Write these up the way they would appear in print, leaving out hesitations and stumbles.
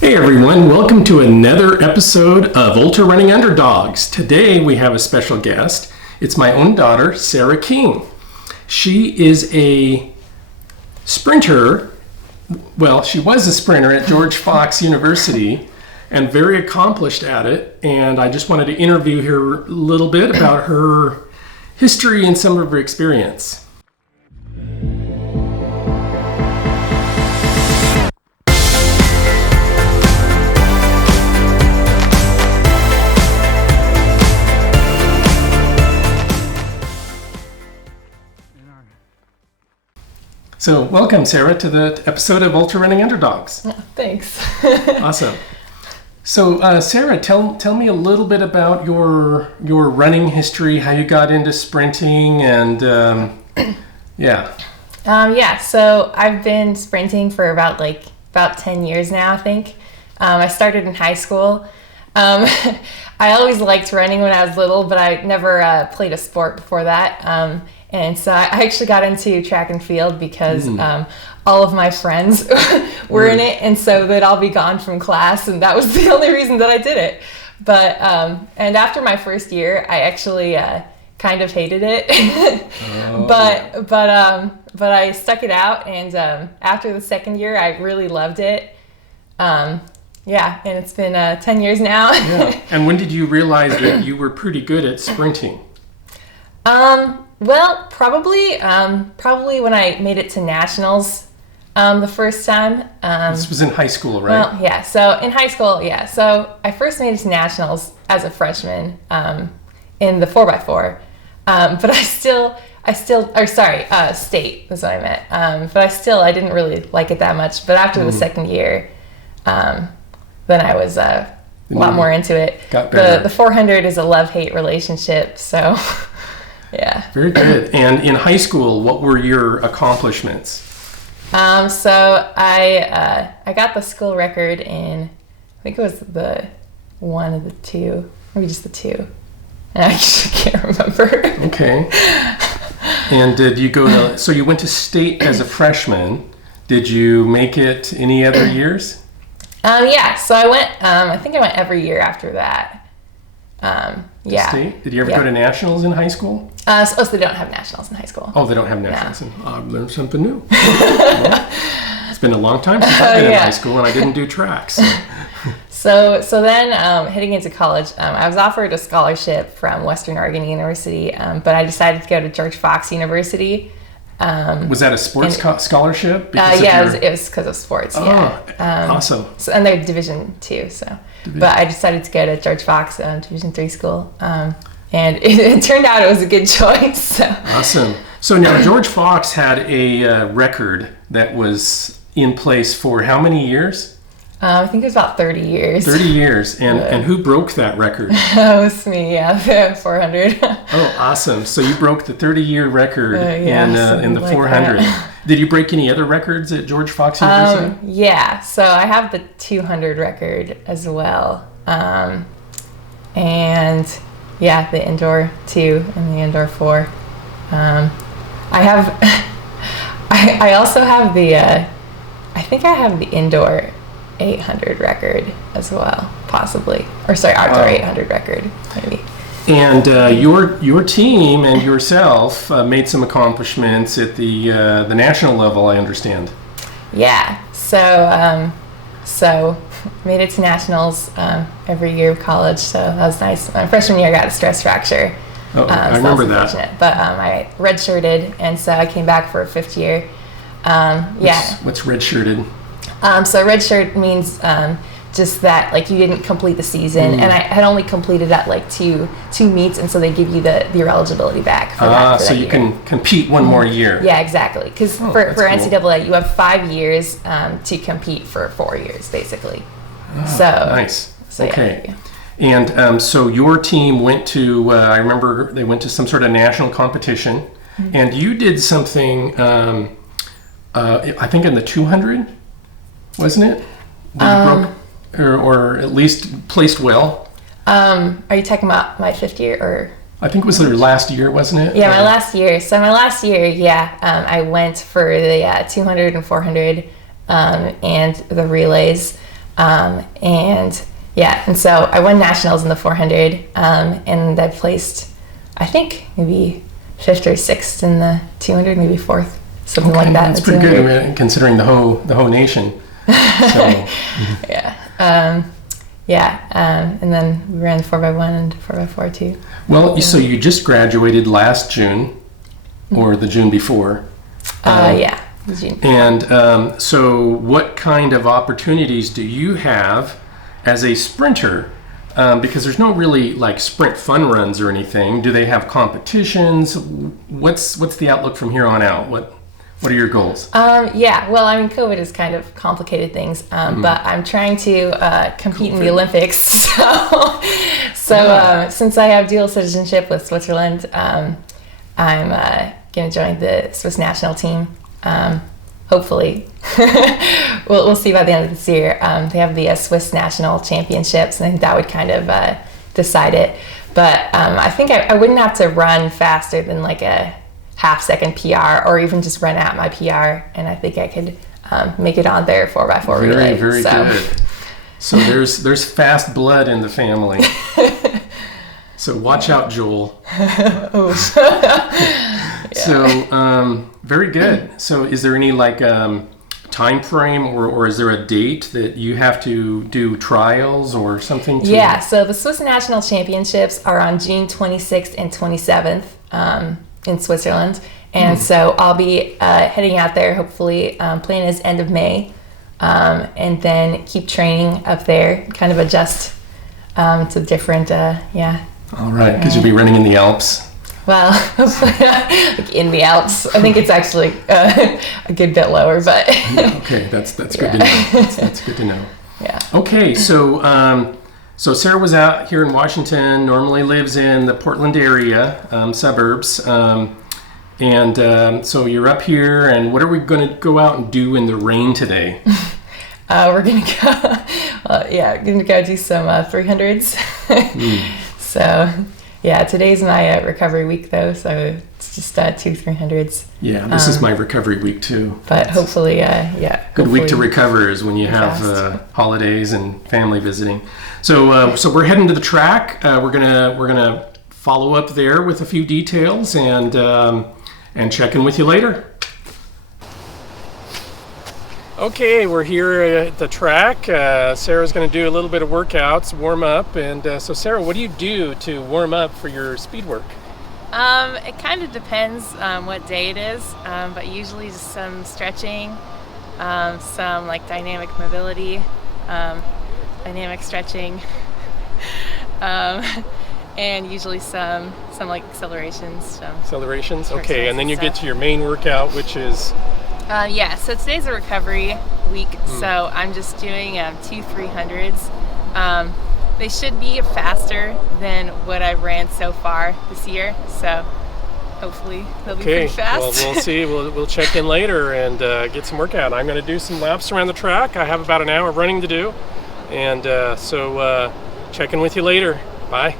Hey everyone, welcome to another episode of Ultra Running Underdogs. Today we have a special guest. It's my own daughter, Sarah King. She is a sprinter. Well, she was a sprinter at George Fox University and very accomplished at it. And I just wanted to interview her a little bit about her history and some of her experience. So welcome, Sarah, to the episode of Ultra Running Underdogs. Thanks. Awesome. So Sarah, tell me a little bit about your running history, how you got into sprinting, and So I've been sprinting for about 10 years now, I think. I started in high school. I always liked running when I was little, but I never played a sport before that. And so I actually got into track and field because all of my friends were in it, and so they'd all be gone from class, and that was the only reason that I did it. But and after my first year, I actually kind of hated it, but I stuck it out, and after the second year, I really loved it. And it's been 10 years now. Yeah. And when did you realize that you were pretty good at sprinting? Well, probably when I made it to nationals the first time. This was in high school, right? Well, yeah. So in high school, yeah. So I first made it to nationals as a freshman in the 4x4, but state is what I meant. But I didn't really like it that much. But after the second year, then I was a lot more into it. Got better. The 400 is a love-hate relationship, so. Yeah. Very good. And in high school, what were your accomplishments? So I got the school record in, I think it was the one of the two, maybe just the two. I actually can't remember. Okay. And did you so you went to state as a freshman. Did you make it any other years? Yeah. So I went, I think I went every year after that. Yeah. State? Did you ever go to nationals in high school? So they don't have nationals in high school. Oh, they don't have nationals. No. I've learned something new. Well, it's been a long time since I've been in high school, and I didn't do tracks. So then heading into college, I was offered a scholarship from Western Oregon University, but I decided to go to George Fox University. Was that a sports scholarship? It was because of sports. Oh, awesome. So, and they're Division II, so. But I decided to go to George Fox Division III school, and it turned out it was a good choice. So. Awesome. So now George Fox had a record that was in place for how many years? I think it was about 30 years. 30 years. And who broke that record? It was me, the 400. Oh, awesome. So you broke the 30-year record in the 400. Did you break any other records at George Fox University? Yeah. So I have the 200 record as well. And yeah, the indoor 2 and the indoor 4. I have, I also have I think I have the indoor 800 record as well, possibly. Or sorry, outdoor 800 record, maybe. And your team and yourself made some accomplishments at the national level, I understand. Yeah. So made it to nationals every year of college, so that was nice. My freshman year, I got a stress fracture. Oh, I remember that. But I redshirted, and so I came back for a fifth year. What's redshirted? So redshirt means just that you didn't complete the season, and I had only completed at two meets, and so they give you your eligibility back for that. So you can compete one more year. Yeah, exactly. Because for cool. NCAA, you have 5 years to compete for 4 years, basically. Nice. Okay. Yeah. And so your team went to, I remember they went to some sort of national competition, and you did something, I think in the 200, wasn't it? You broke, or at least placed well. Are you talking about my fifth year or? I think it was their last year, wasn't it? Yeah, my last year. So my last year, I went for the 200 and 400 and the relays. And yeah, and so I won nationals in the 400, and I placed, I think, maybe 5th or 6th in the 200, maybe 4th, something like that. That's pretty good, I mean, considering the whole nation. So, and then we ran 4x1 and 4x4 too. Well, so you just graduated last June, or the June before. June. And so what kind of opportunities do you have as a sprinter? Because there's no really like sprint fun runs or anything. Do they have competitions? What's the outlook from here on out? What are your goals? Well, I mean, COVID has kind of complicated things, but I'm trying to compete in the Olympics. So since I have dual citizenship with Switzerland, I'm going to join the Swiss national team. Hopefully. we'll see by the end of this year. They have the Swiss national championships, and I think that would kind of decide it. But I think I wouldn't have to run faster than like a half-second PR, or even just run at my PR, and I think I could make it on their 4x4 relay. Very good. So there's fast blood in the family. So watch out, Joel. So very good. So is there any like time frame, or is there a date that you have to do trials or something? Yeah. So the Swiss National Championships are on June 26th and 27th in Switzerland, and so I'll be heading out there. Hopefully, plan is end of May, and then keep training up there. Kind of adjust to different. All right, because you'll be running in the Alps. Well, like in the Alps. I think it's actually a good bit lower, but okay, that's good to know. That's good to know. Yeah. Okay, so Sarah was out here in Washington. Normally lives in the Portland area, suburbs, so you're up here. And what are we going to go out and do in the rain today? We're gonna go do some 300s. So. Yeah, today's my recovery week, though, so it's just 2 300s. Yeah, this is my recovery week, too. But hopefully, Good week to recover is when you have holidays and family visiting. So we're heading to the track. We're gonna follow up there with a few details and check in with you later. Okay, we're here at the track. Sarah's going to do a little bit of workouts, warm up. And so Sarah, what do you do to warm up for your speed work? It kind of depends on what day it is, but usually just some stretching, some like dynamic mobility, dynamic stretching, and usually some like accelerations. Accelerations, okay. And then you get to your main workout, which is... so today's a recovery week, so I'm just doing 2 300s. They should be faster than what I've ran so far this year, so hopefully they'll be pretty fast. Well, we'll see. We'll check in later and get some workout. I'm going to do some laps around the track. I have about an hour of running to do, and so check in with you later. Bye.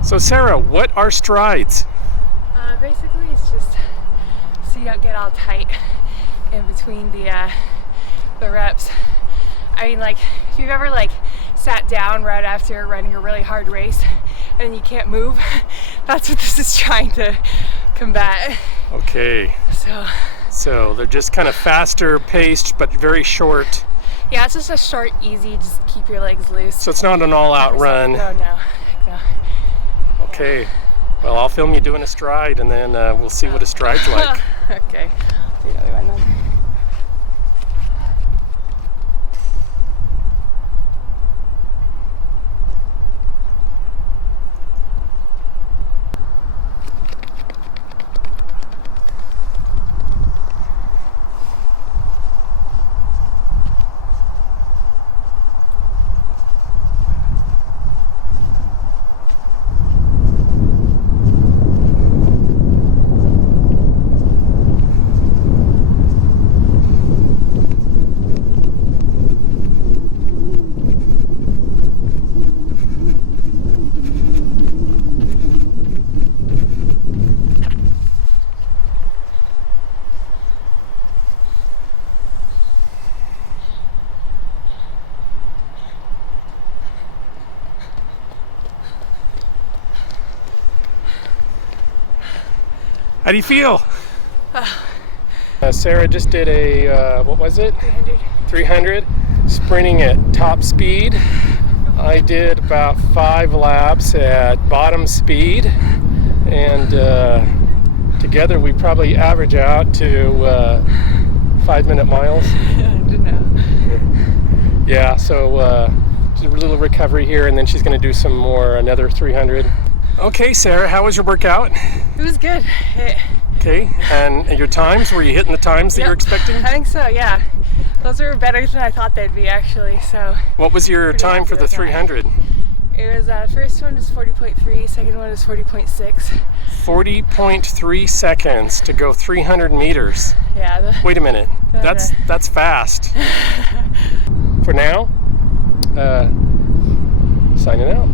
So Sarah, what are strides? Basically, it's just so you don't get all tight in between the reps. I mean, like if you've ever like sat down right after running a really hard race and you can't move, that's what this is trying to combat. Okay. So they're just kind of faster paced, but very short. Yeah, it's just a short, easy, just keep your legs loose. So it's not an all-out run. No. Okay. Well, I'll film you doing a stride, and then we'll see what a stride's like. Okay. Do another one then. How do you feel? Sarah just did a, what was it? 300, sprinting at top speed. I did about 5 laps at bottom speed, and together we probably average out to 5-minute miles. I don't know. Yeah, so just a little recovery here, and then she's going to do some more, another 300. Okay, Sarah, how was your workout? It was good. Okay, and your times? Were you hitting the times that you're expecting? I think so, yeah. Those were better than I thought they'd be, actually. So. What was your time for the 300? It was, first one was 40.3, second one was 40.6. 40.3 seconds to go 300 meters. Yeah. Wait a minute, that's fast. For now, signing out.